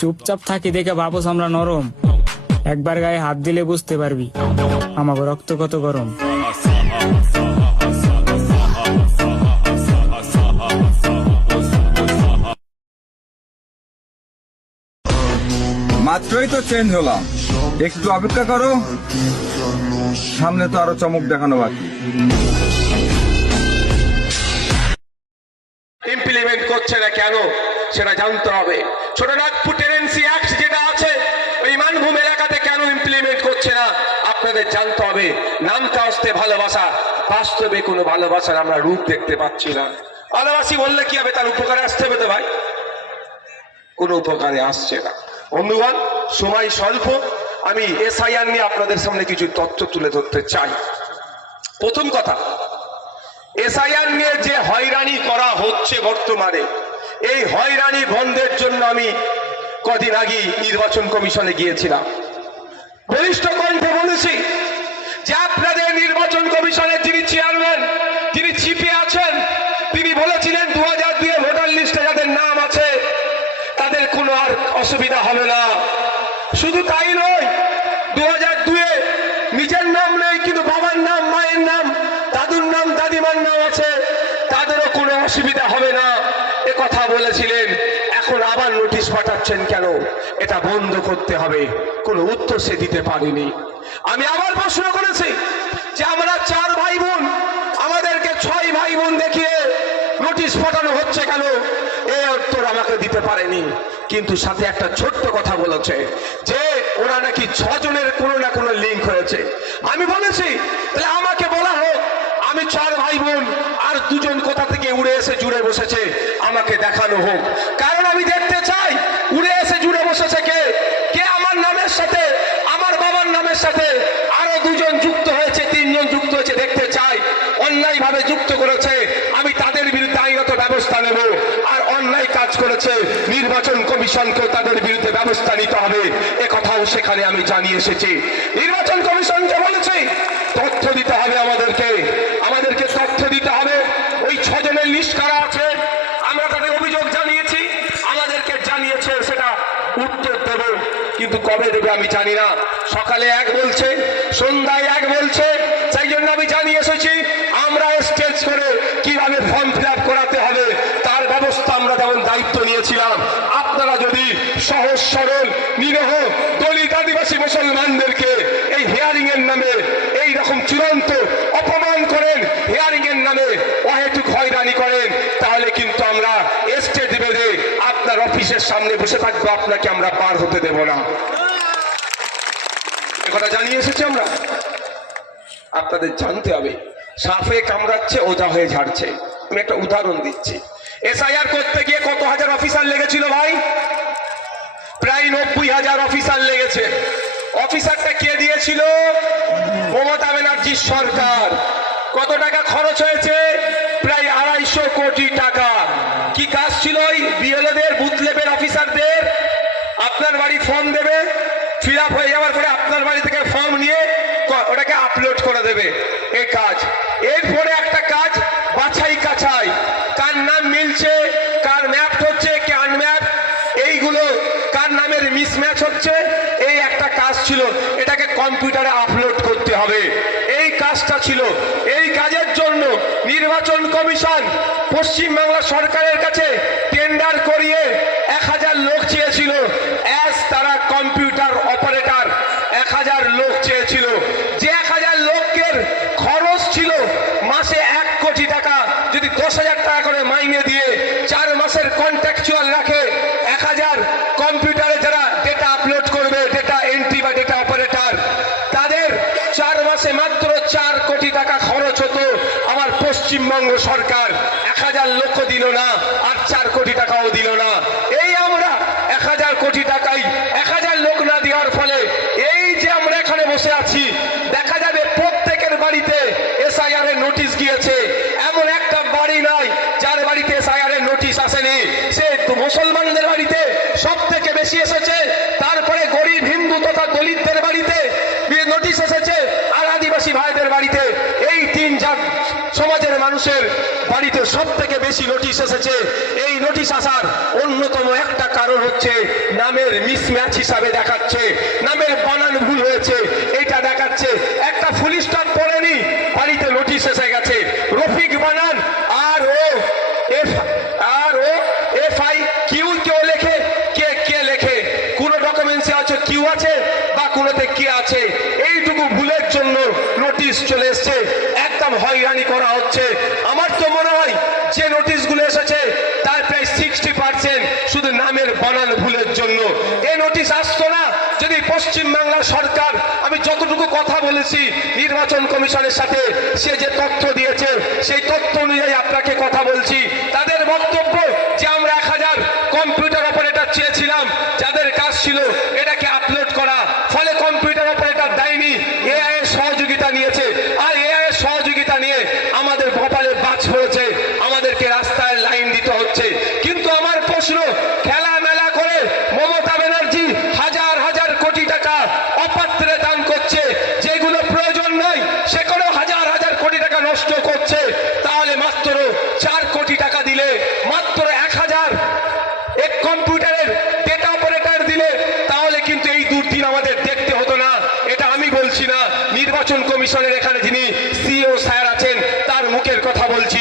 চুপচাপ থাকি দেখে ভাবস আমরা নরম, একবার গায়ে হাত দিলে বুঝতে পারবি আমাকে রক্ত কত গরম। মাত্রই তো চেঞ্জ হলাম, একটু অপেক্ষা করো, সামনে তো আরো চমক দেখানো বাকি। ইমপ্লিমেন্ট করছে না কেন সেটা জানতে হবে। ছোটনাগপুর টেনেন্সি অ্যাক্ট যেটা আছে ওই মানভূম এলাকাতে কেন ইমপ্লিমেন্ট করছে না আপনাদের জানতে হবে। নামতে আসতে ভালোবাসা, বাস্তবে কোনো ভালোবাসার আমরা রূপ দেখতে পাচ্ছি না। ভালোবাসি বললে কি হবে, তার উপকারে আসতে হবে তো ভাই, কোনো উপকারে আসছে না। বন্ধুগণ, সময় স্বল্প, আমি এসআইআর নিয়ে আপনাদের সামনে কিছু তথ্য তুলে ধরতে চাই। প্রথম কথা, এসআইআর নিয়ে যে হয়রানি করা হচ্ছে বর্তমানে, এই হয়রানি বন্ধের জন্য আমি কদিন আগে নির্বাচন কমিশনে গিয়েছিলাম, বলিষ্ঠ কণ্ঠে বলেছি যে আপনাদের নির্বাচন কমিশনের যিনি চেয়ারম্যান, যিনি চিফে আছেন, তিনি বলেছিলেন 2002 ভোটার লিস্টে যাদের নাম আছে তাদের কোনো আর অসুবিধা হবে না। শুধু তাই নয়, 2002 নিজের নাম নেই কিন্তু বাবার নাম, মায়ের নাম, দাদুর নাম, দাদিমার নাম আছে, তাদেরও কোনো অসুবিধা হবে না, এ কথা বলেছিলেন। এখন আবার নোটিশ পাঠাচ্ছেন কেন? এটা বন্ধ করতে হবে। কোনো উত্তর সে দিতে পারেনি। আমি আবার প্রশ্ন করেছি যে আমরা 4 ভাই বোন, আমাদেরকে 6 ভাই বোন দেখিয়ে নোটিশ পাঠানো হচ্ছে কেন? এই উত্তর আমাকে দিতে পারেনি। কিন্তু সাথে একটা ছোট্ট কথা বলেছে যে ওরা নাকি 6 জনের কোনো না কোনো লিঙ্ক হয়েছে। আমি বলেছি তাহলে আমাকে বলা হোক, আমি 4 ভাই বোন আর 2 জন কোথা থেকে উড়ে এসে জুড়ে বসেছে, আমাকে দেখানো হোক। কারণ আমি দেখতে চাই উড়ে এসে জুড়ে বসেছে কে, কে আমার নামের সাথে, আমার বাবার নামের সাথে আরো 2 জন যুক্ত হয়েছে, 3 জন যুক্ত হয়েছে, দেখতে চাই। অন্যায় ভাবে যুক্ত করেছে, আমি তাদের বিরুদ্ধে আইনত ব্যবস্থা নেব। আর অন্যায় কাজ করেছে, নির্বাচন কমিশনকে তাদের বিরুদ্ধে ব্যবস্থা নিতে হবে, এ কথাও সেখানে আমি জানিয়ে এসেছি। নির্বাচন কমিশনকে বলেছি তথ্য দিতে হবে আমাদেরকে তথ্য দিতে হবে। ওই 6 জনের লিস্ট কারা আছে আমরা তাদের অভিযোগ জানিয়েছি, আমাদেরকে জানিয়েছে, সেটা উত্তর দেব, কিন্তু কবে দেবে আমি জানি না। সকালে এক বলছে, সন্ধ্যায় এক বলছে, সেই জন্য আমি জানিয়ে এসেছি আমরা স্টেজ করে কিভাবে ফর্ম ফিল আপ করাতে হবে তার ব্যবস্থা আমরা যেমন দায়িত্ব নিয়েছিলাম। আপনারা যদি সহজ সরল নিরহ দলিত আদিবাসী মুসলমানদেরকে এই হিয়ারিং এর নামে এই রকম চূড়ান্ত অপমান করেন, হিয়ারিং এর নামে অহেতুক হয়রানি করেন, তাহলে কিন্তু আমরা স্টেজ বেঁধে আপনার অফিসের সামনে বসে থাকবো, আপনাকে আমরা পার হতে দেব না। কথা জানিয়ে এসেছি আমরা। আপনাদের জানতে হবে, সাপে কামড়াচ্ছে ওজা হয়ে ঝাড়ছে। আমি একটা উদাহরণ দিচ্ছি। এসআইআর করতে গিয়ে কত হাজার অফিসার লেগেছিল ভাই? প্রায় 90,000 অফিসার লেগেছে। অফিসারটা কে দিয়েছিল? মমতা ব্যানার্জির সরকার। কত টাকা খরচ হয়েছে? প্রায় 250 কোটি টাকা। কি কাজ ছিল ওই বিএলওদের, বুথ লেভেল অফিসারদের? আপনার বাড়ি ফর্ম দেবে, ফিল আপ হয়ে যাওয়ার পরে আপনার বাড়ি থেকে ফর্ম নিয়ে ওটাকে আপলোড করে দেবে, এই কাজ। এরপরে একটা কাজ বাছাই কাছাই, কার নাম মিলছে, কার ম্যাপ হচ্ছে, কে আনম্যাপ, এইগুলো কার নামের মিসম্যাচ হচ্ছে, এই একটা কাজ ছিল, এটাকে কম্পিউটারে আপলোড করতে হবে, এই কাজটা ছিল। এই কাজের জন্য নির্বাচন কমিশন পশ্চিমবাংলা সরকারের কাছে টেন্ডার করিয়ে 1000 লোক চেয়েছিল। তারা কম্পিউটার অপারেটর 1000 লোক চেয়েছিল। যে 1000 লোকের খরচ ছিল মাসে 1 কোটি টাকা। যদি 10,000 টাকা করে মাইনে দিয়ে 4 মাসের কন্ট্রাকচুয়াল রাখে, 1000 কম্পিউটারে যারা ডেটা আপলোড করবে, ডেটা এন্ট্রি বা ডেটা অপারেটর, তাদের 4 মাসে মাত্র 4 কোটি টাকা খরচ হতো। আমার পশ্চিমবঙ্গ সরকার 1000 লোক দিল না, আর 4 কোটি টাকাও দিল না। এই আমরা 1000 কোটি টাকাই 1000 লোক না দেওয়ার ফলে এই যে আমরা এখানে বসে আছি, দেখা যাবে প্রত্যেকের বাড়িতে এসআইআর এর নোটিশ গিয়েছে। এমন একটা বাড়ি নাই যার বাড়িতে এসআইআর এর নোটিশ আসেনি। সে মুসলমানদের বাড়িতে সব থেকে বেশি এসেছে, তারপরে গরিব হিন্দু তথা দলিতদের বাড়িতে নোটিশ এসেছে, আর আদিবাসী ভাইদের বাড়িতে, এই 3 জাত সমাজের মানুষের বাড়িতে সব থেকে বেশি নোটিশ এসেছে। এই নোটিশ আসার অন্যতম একটা কারণ কারণ হচ্ছে নামের মিসম্যাচ হিসাবে দেখাচ্ছে, নামের বানান ভুল হয়েছে এটা দেখাচ্ছে। একটা ফুল স্টপ পড়েনি, বাড়িতে নোটিশ এসে গেছে। রফিক বানান ROFIQ কেউ লেখে, কে লেখে, কোন ডকুমেন্টসে আছে কিউ আছে বা কোনোতে কে আছে, এইটুকু ভুলের জন্য নোটিশ চলে এসছে। একদম হয়রানি করা হচ্ছে। আমার তো মনে হয় যে নোটিশগুলো এসেছে তার প্রায় 60% শুধু নামের বানান ভুলের জন্য। এই নোটিশ আসতো না যদি পশ্চিমবাংলার সরকার, আমি যতটুকু কথা বলেছি নির্বাচন কমিশনের সাথে, সে যে তথ্য দিয়েছে সেই তথ্য অনুযায়ী আপনাকে কথা বলছি। তাদের বক্তব্য যে আমরা 1000 কম্পিউটার অপারেটর চেয়েছিলাম, যাদের কাজ ছিল এটাকে আপলোড করা, ফলে কম্পিউটার অপারেটর দেয়নি, এআই এর সহযোগিতা নিয়েছে। আর এআই এর সহযোগিতা নিয়ে আমাদের কপালে বাজ হয়েছে, আমাদেরকে রাস্তায় লাইন দিতে হচ্ছে। কিন্তু আমার প্রশ্ন, খেলা মেলা করে মমতা ব্যানার্জি হাজার হাজার কোটি টাকা অপাত্রে দান করছে, যেগুলো প্রয়োজন নয় সেগুলো হাজার হাজার কোটি টাকা নষ্ট করছে। তাহলে মাত্র 4 কোটি টাকা দিলে, মাত্র 1000 এক কম্পিউটারের ডেটা অপারেটর দিলে, তাহলে কিন্তু এই দুর্দিন আমাদের দেখতে হতো না। এটা আমি বলছি না, নির্বাচন কমিশনের এখানে যিনি সিইও স্যার আছেন তার মুখের কথা বলছি।